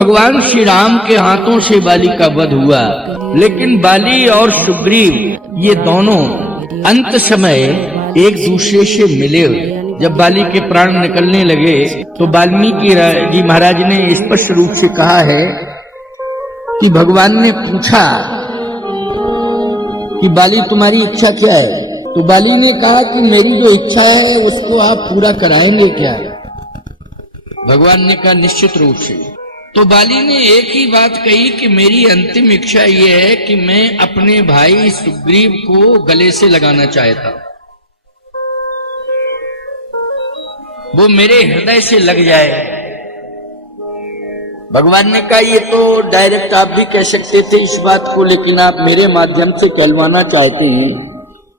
भगवान श्री राम के हाथों से बाली का वध हुआ, लेकिन बाली और सुग्रीव ये दोनों अंत समय एक दूसरे से मिले। जब बाली के प्राण निकलने लगे तो वाल्मीकि जी महाराज ने स्पष्ट रूप से कहा है कि भगवान ने पूछा कि बाली तुम्हारी इच्छा क्या है? तो बाली ने कहा कि मेरी जो इच्छा है उसको आप पूरा कराएंगे क्या? भगवान ने कहा निश्चित रूप से। तो बाली ने एक ही बात कही कि मेरी अंतिम इच्छा यह है कि मैं अपने भाई सुग्रीव को गले से लगाना चाहता, वो मेरे हृदय से लग जाए। भगवान ने कहा ये तो डायरेक्ट आप भी कह सकते थे इस बात को, लेकिन आप मेरे माध्यम से कहलवाना चाहते हैं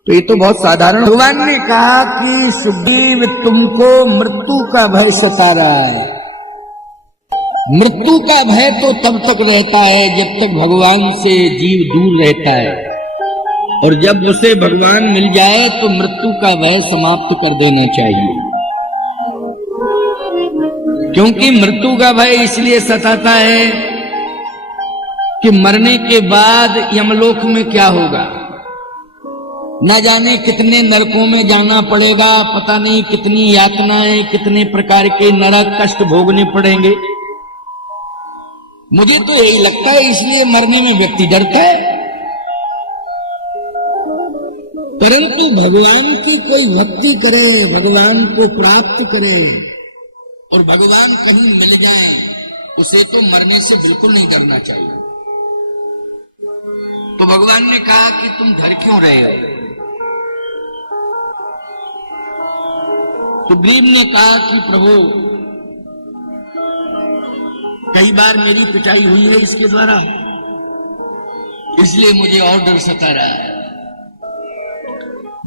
तो ये तो बहुत साधारण। भगवान ने कहा कि सुग्रीव तुमको मृत्यु का भय सता रहा है। मृत्यु का भय तो तब तक रहता है जब तक भगवान से जीव दूर रहता है, और जब उसे भगवान मिल जाए तो मृत्यु का भय समाप्त कर देना चाहिए। क्योंकि मृत्यु का भय इसलिए सताता है कि मरने के बाद यमलोक में क्या होगा, न जाने कितने नरकों में जाना पड़ेगा, पता नहीं कितनी यातनाएं, कितने प्रकार के नरक कष्ट भोगने पड़ेंगे। मुझे तो यही लगता है इसलिए मरने में व्यक्ति डरता है। परंतु भगवान की कोई भक्ति करे, भगवान को प्राप्त करे और भगवान कहीं मिल जाए, उसे तो मरने से बिल्कुल नहीं डरना चाहिए। तो भगवान ने कहा कि तुम डर क्यों रहे हो? सुग्रीव ने कहा कि प्रभु कई बार मेरी पिटाई हुई है इसके द्वारा, इसलिए मुझे और डर सता रहा है।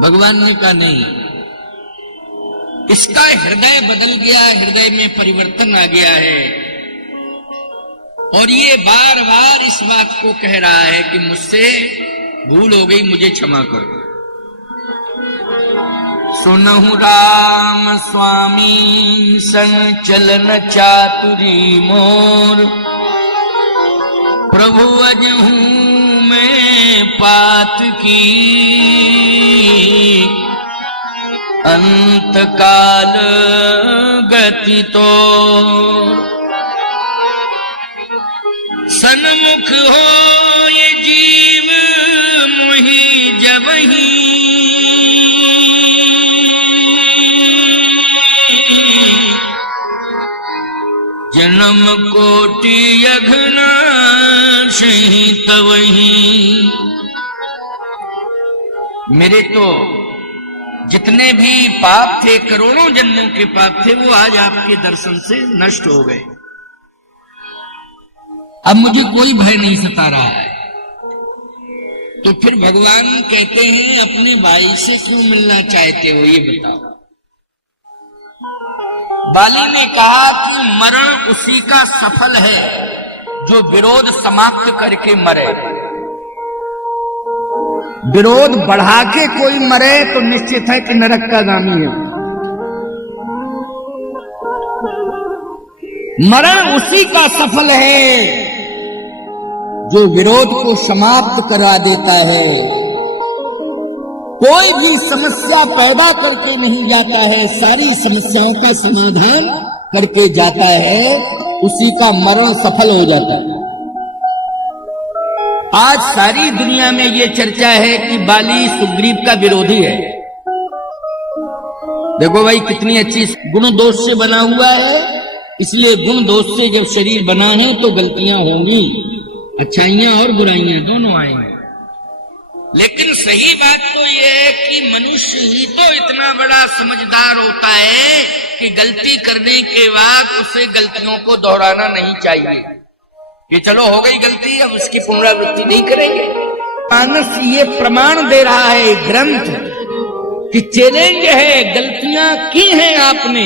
भगवान ने कहा नहीं, इसका हृदय बदल गया, हृदय में परिवर्तन आ गया है और ये बार बार इस बात को कह रहा है कि मुझसे भूल हो गई, मुझे क्षमा करो। सुनहु राम स्वामी संचलन चातुरी मोर, प्रभु अजहू में पात की, अंत काल गति तो सन्मुख हो ये जीव मोहि जबहि, जन्म कोटि अघनाशि तवहि। मेरे तो जितने भी पाप थे, करोड़ों जन्मों के पाप थे, वो आज आपके दर्शन से नष्ट हो गए। अब मुझे कोई भय नहीं सता रहा है। तो फिर भगवान कहते हैं अपने भाई से क्यों मिलना चाहते हो ये बताओ। बाली ने कहा कि मरण उसी का सफल है जो विरोध समाप्त करके मरे। विरोध बढ़ा के कोई मरे तो निश्चित है कि नरक का गामी है। मरण उसी का सफल है जो विरोध को समाप्त करा देता है। कोई भी समस्या पैदा करके नहीं जाता है, सारी समस्याओं का समाधान करके जाता है, उसी का मरण सफल हो जाता है। आज सारी दुनिया में ये चर्चा है कि बाली सुग्रीव का विरोधी है। देखो भाई कितनी अच्छी गुण दोष से बना हुआ है, इसलिए गुण दोष से जब शरीर बना है तो गलतियां होंगी, अच्छाइयां और बुराइयां दोनों आएंगी। लेकिन सही बात तो यह है कि मनुष्य ही तो इतना बड़ा समझदार होता है कि गलती करने के बाद उसे गलतियों को दोहराना नहीं चाहिए कि चलो हो गई गलती, अब उसकी पुनरावृत्ति नहीं करेंगे। मानस ये प्रमाण दे रहा है ग्रंथ कि चैलेंज है, गलतियां की हैं आपने,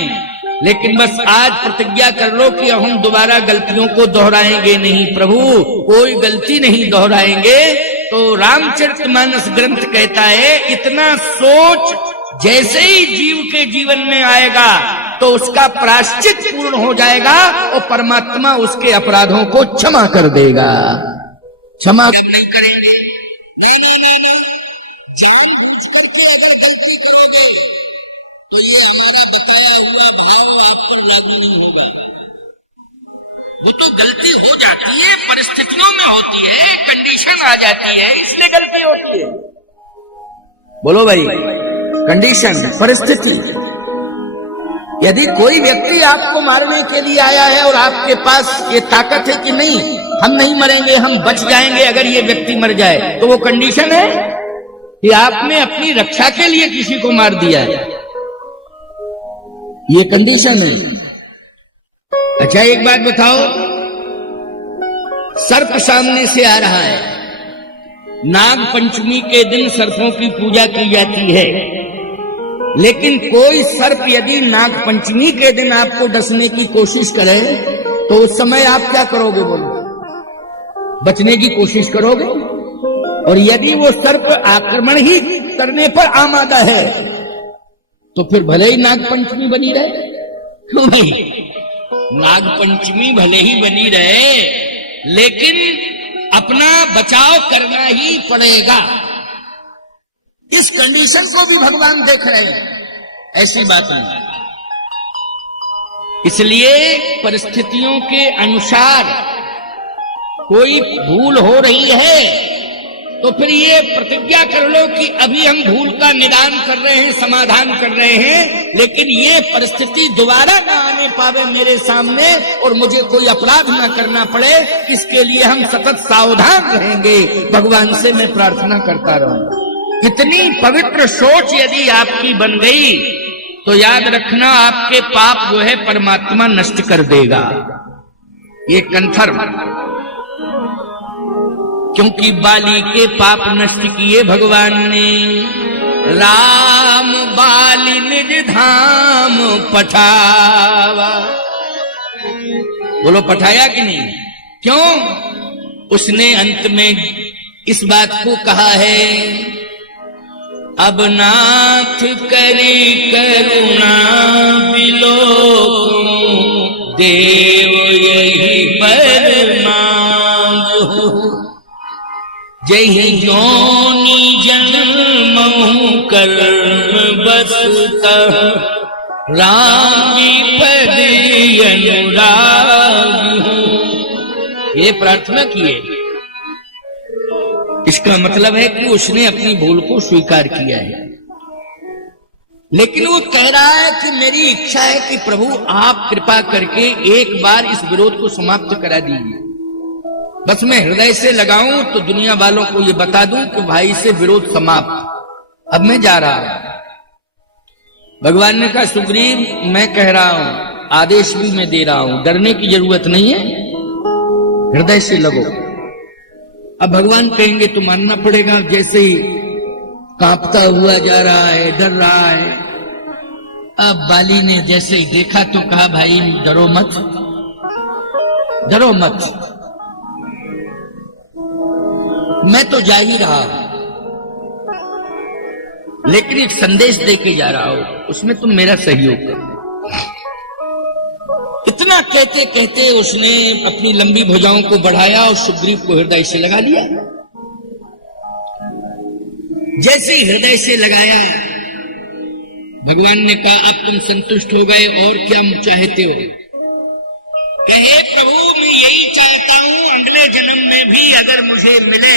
लेकिन बस आज प्रतिज्ञा कर लो कि हम दोबारा गलतियों को दोहराएंगे नहीं। प्रभु कोई गलती नहीं दोहराएंगे। तो रामचरितमानस ग्रंथ कहता है इतना सोच जैसे ही जीव के जीवन में आएगा तो उसका प्रायश्चित पूर्ण हो जाएगा और परमात्मा उसके अपराधों को क्षमा कर देगा। क्षमा नहीं करेंगे, नहीं। तो ये हमारा बताया हुआ भाव आप पर लागू नहीं होगा। वो तो गलती हो जाती है, परिस्थितियों में होती है, कंडीशन आ जाती है, इसलिए गलती होती है। बोलो भाई, कंडीशन, परिस्थिति। यदि कोई व्यक्ति आपको मारने के लिए आया है और आपके पास ये ताकत है कि नहीं हम नहीं मरेंगे, हम बच जाएंगे अगर ये व्यक्ति मर जाए, तो वो कंडीशन है कि आपने अपनी रक्षा के लिए किसी को मार दिया है, ये कंडीशन है। अच्छा एक बात बताओ, सर्प सामने से आ रहा है, नाग पंचमी के दिन सर्पों की पूजा की जाती है, लेकिन कोई सर्प यदि नाग पंचमी के दिन आपको डसने की कोशिश करे तो उस समय आप क्या करोगे? बोलो, बचने की कोशिश करोगे। और यदि वो सर्प आक्रमण ही करने पर आमादा है तो फिर भले ही नाग पंचमी बनी रहे, क्यों नहीं? नाग पंचमी भले ही बनी रहे, लेकिन अपना बचाव करना ही पड़ेगा। इस कंडीशन को भी भगवान देख रहे हैं, ऐसी बात नहीं। इसलिए परिस्थितियों के अनुसार कोई भूल हो रही है तो फिर ये प्रतिज्ञा कर लो कि अभी हम भूल का निदान कर रहे हैं, समाधान कर रहे हैं, लेकिन ये परिस्थिति दोबारा ना आने पावे मेरे सामने और मुझे कोई अपराध ना करना पड़े, इसके लिए हम सतत सावधान रहेंगे। भगवान से मैं प्रार्थना करता रहूंगा। इतनी पवित्र सोच यदि आपकी बन गई तो याद रखना, आपके पाप जो है परमात्मा नष्ट कर देगा, ये कन्फर्म। क्योंकि बाली के पाप नष्ट किए भगवान ने, राम बाली निज धाम पठावा। बोलो पठाया कि नहीं? क्यों? उसने अंत में इस बात को कहा है, अब नाथ करी करुणा बिलोकूं, देव यही पर मांगो, जय योनि जन्महु कर्म बसता, रामी पद अनुराग हूं। ये प्रार्थना किए, इसका मतलब है कि उसने अपनी भूल को स्वीकार किया है। लेकिन वो कह रहा है कि मेरी इच्छा है कि प्रभु आप कृपा करके एक बार इस विरोध को समाप्त करा दीजिए, बस मैं हृदय से लगाऊं तो दुनिया वालों को ये बता दूं कि भाई से विरोध समाप्त, अब मैं जा रहा हूं। भगवान ने कहा, सुग्रीव मैं कह रहा हूं, आदेश भी मैं दे रहा हूं, डरने की जरूरत नहीं है, हृदय से लगो। अब भगवान कहेंगे तो मानना पड़ेगा, जैसे ही कांपता हुआ जा रहा है, डर रहा है। अब बाली ने जैसे ही देखा तो कहा, भाई डरो मत, डरो मत, मैं तो जा ही रहा हूं, लेकिन एक संदेश देके जा रहा हूं, उसमें तुम मेरा सहयोग करो। इतना कहते कहते उसने अपनी लंबी भुजाओं को बढ़ाया और सुग्रीव को हृदय से लगा लिया। जैसे हृदय से लगाया, भगवान ने कहा, अब तुम संतुष्ट हो गए और क्या चाहते हो? कहे, प्रभु मैं यही चाहता हूं, अगले जन्म में भी अगर मुझे मिले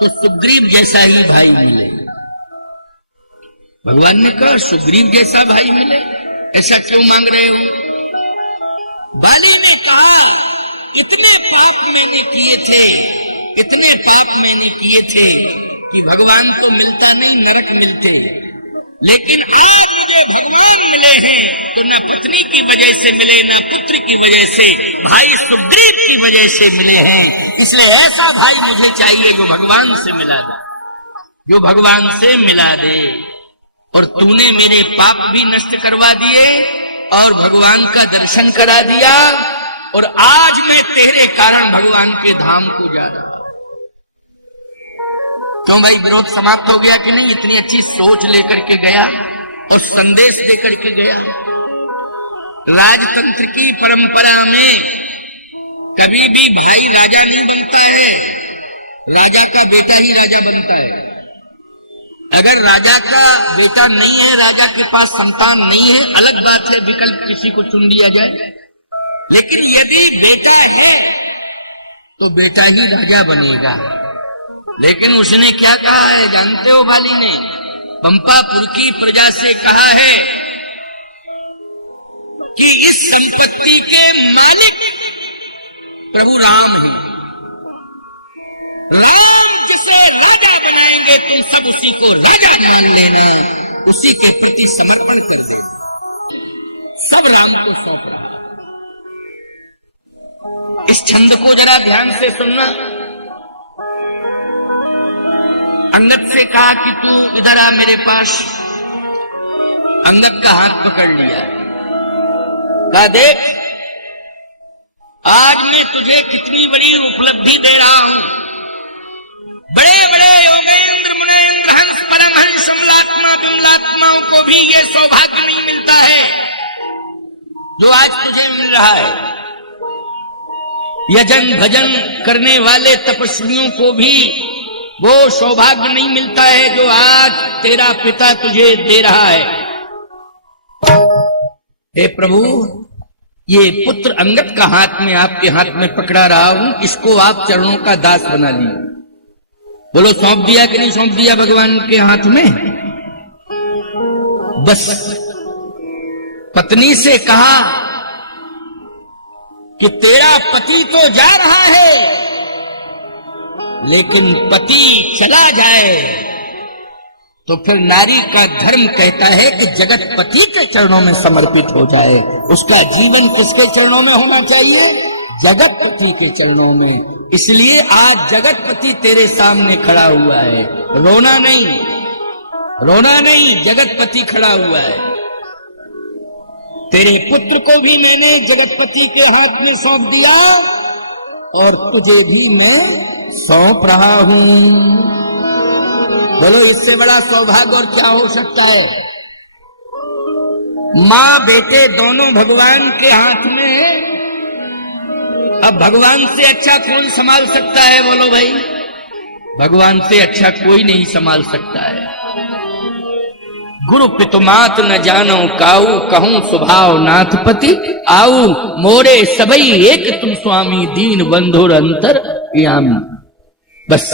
तो सुग्रीव जैसा ही भाई मिले। भगवान ने कहा, सुग्रीव जैसा भाई मिले, ऐसा क्यों मांग रहे हो? बाली ने कहा, इतने पाप मैंने किए थे, इतने पाप मैंने किए थे कि भगवान को मिलता नहीं, नरक मिलते, लेकिन आज मुझे भगवान मिले हैं तो न पत्नी की वजह से मिले, न पुत्र की वजह से, भाई सुग्रीव की वजह से मिले हैं। इसलिए ऐसा भाई मुझे चाहिए जो भगवान से मिला दे, जो भगवान से मिला दे। और तूने मेरे पाप भी नष्ट करवा दिए और भगवान का दर्शन करा दिया, और आज मैं तेरे कारण भगवान के धाम को जा रहा हूं। क्यों भाई, विरोध समाप्त हो गया कि नहीं? इतनी अच्छी सोच लेकर के गया। और संदेश देकर के गया। राजतंत्र की परंपरा में कभी भी भाई राजा नहीं बनता है, राजा का बेटा ही राजा बनता है। अगर राजा का बेटा नहीं है, राजा के पास संतान नहीं है, अलग बात है, विकल्प किसी को चुन लिया जाए। लेकिन यदि बेटा है तो बेटा ही राजा बनेगा। लेकिन उसने क्या कहा है जानते हो? बाली ने पंपापुर की प्रजा से कहा है कि इस संपत्ति के मालिक प्रभु राम हैं। राम जिसे राजा बनाएंगे तुम सब उसी को राजा मान लेना, उसी के प्रति समर्पण कर देना, सब राम को सौंपना। इस छंद को जरा ध्यान से सुनना। अंगद से कहा कि तू इधर आ मेरे पास। अंगद का हाथ पकड़ लिया, कहा देख आज मैं तुझे कितनी बड़ी उपलब्धि दे रहा हूं। बड़े बड़े योगेंद्र मुनेंद्र हंस परमहंस समलात्मा विमलात्माओं को भी ये सौभाग्य नहीं मिलता है जो आज तुझे मिल रहा है। यजन भजन करने वाले तपस्वियों को भी वो सौभाग्य नहीं मिलता है जो आज तेरा पिता तुझे दे रहा है। हे प्रभु, ये पुत्र अंगद का हाथ में आपके हाथ में पकड़ा रहा हूं, इसको आप चरणों का दास बना लिए। बोलो सौंप दिया कि नहीं सौंप दिया भगवान के हाथ में? बस पत्नी से कहा कि तेरा पति तो जा रहा है, लेकिन पति चला जाए तो फिर नारी का धर्म कहता है कि जगत पति के चरणों में समर्पित हो जाए। उसका जीवन किसके चरणों में होना चाहिए? जगत पति के चरणों में। इसलिए आज जगत पति तेरे सामने खड़ा हुआ है। रोना नहीं, रोना नहीं, जगत पति खड़ा हुआ है। तेरे पुत्र को भी मैंने जगत पति के हाथ में सौंप दिया और तुझे भी मैं सौंप रहा हूं। बोलो इससे बड़ा सौभाग्य और क्या हो सकता है? मां बेटे दोनों भगवान के हाथ में। अब भगवान से अच्छा कौन संभाल सकता है? बोलो भाई, भगवान से अच्छा कोई नहीं संभाल सकता है। गुरु पितुमात न जानो काऊ, कहूं स्वभाव नाथपति आऊ, मोरे सबई एक तुम स्वामी दीन बंधुर अंतर यामी। बस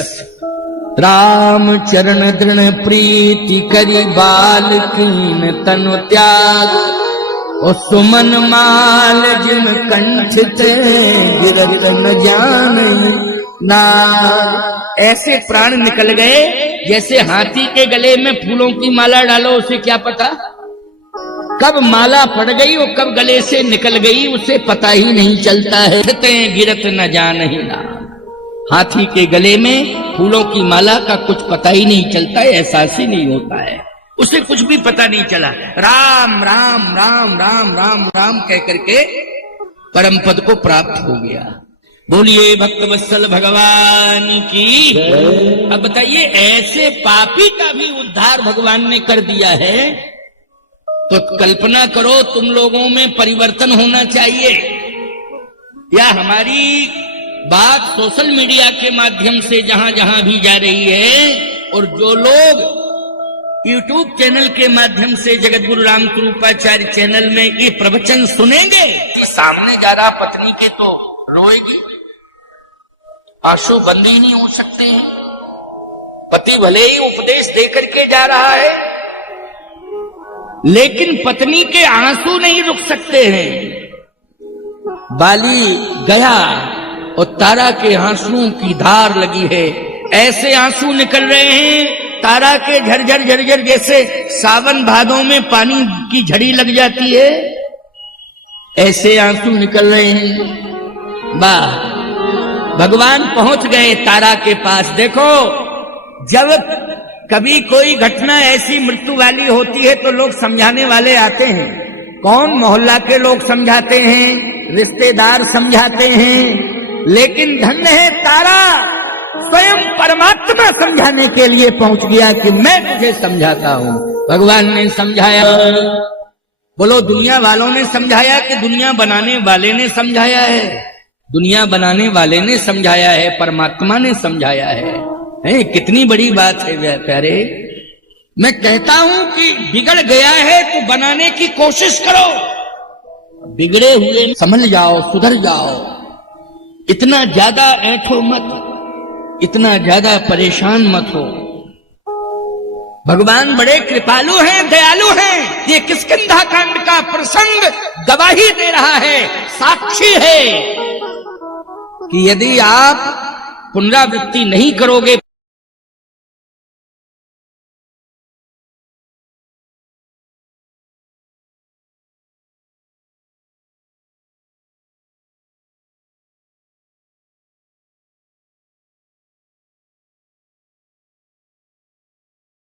राम चरण दृढ़ प्रीति करी बाल कीन तनु त्याग, ओ सुमन माल जिम कंठ ते गिरत न जान नाग। ऐसे प्राण निकल गए जैसे हाथी के गले में फूलों की माला डालो, उसे क्या पता कब माला पड़ गई और कब गले से निकल गई, उसे पता ही नहीं चलता है। गिरत न जान ही ना, हाथी के गले में फूलों की माला का कुछ पता ही नहीं चलता है, एहसास ही नहीं होता है, उसे कुछ भी पता नहीं चला। राम राम राम राम राम राम कह करके परम पद को प्राप्त हो गया। बोलिए भक्तवत्सल भगवान की। अब बताइए, ऐसे पापी का भी उद्धार भगवान ने कर दिया है, तो कल्पना करो तुम लोगों में परिवर्तन होना चाहिए। या हमारी बात सोशल मीडिया के माध्यम से जहां जहां भी जा रही है, और जो लोग यूट्यूब चैनल के माध्यम से जगतगुरु रामस्वरूपाचार्य चैनल में ये प्रवचन सुनेंगे, कि सामने जा रहा पत्नी के तो रोएगी, आंसू बंद ही नहीं हो सकते हैं। पति भले ही उपदेश दे करके जा रहा है, लेकिन पत्नी के आंसू नहीं रुक सकते हैं। बाली गया और तारा के आंसुओं की धार लगी है, ऐसे आंसू निकल रहे हैं तारा के झरझर झरझर, जैसे सावन भादों में पानी की झड़ी लग जाती है, ऐसे आंसू निकल रहे हैं। वाह, भगवान पहुंच गए तारा के पास। देखो, जब कभी कोई घटना ऐसी मृत्यु वाली होती है तो लोग समझाने वाले आते हैं। कौन? मोहल्ला के लोग समझाते हैं, रिश्तेदार समझाते हैं, लेकिन धन्य है तारा, स्वयं परमात्मा समझाने के लिए पहुंच गया कि मैं तुझे समझाता हूं। भगवान ने समझाया। बोलो, दुनिया वालों ने समझाया कि दुनिया बनाने वाले ने समझाया है? दुनिया बनाने वाले ने समझाया है, परमात्मा ने समझाया है। कितनी बड़ी बात है प्यारे। मैं कहता हूं कि बिगड़ गया है तो बनाने की कोशिश करो, बिगड़े हुए संभल जाओ, सुधर जाओ। इतना ज्यादा ऐठो मत, इतना ज्यादा परेशान मत हो। भगवान बड़े कृपालु हैं, दयालु हैं। ये किष्किंधा कांड का प्रसंग गवाही दे रहा है, साक्षी है कि यदि आप पुनरावृत्ति नहीं करोगे,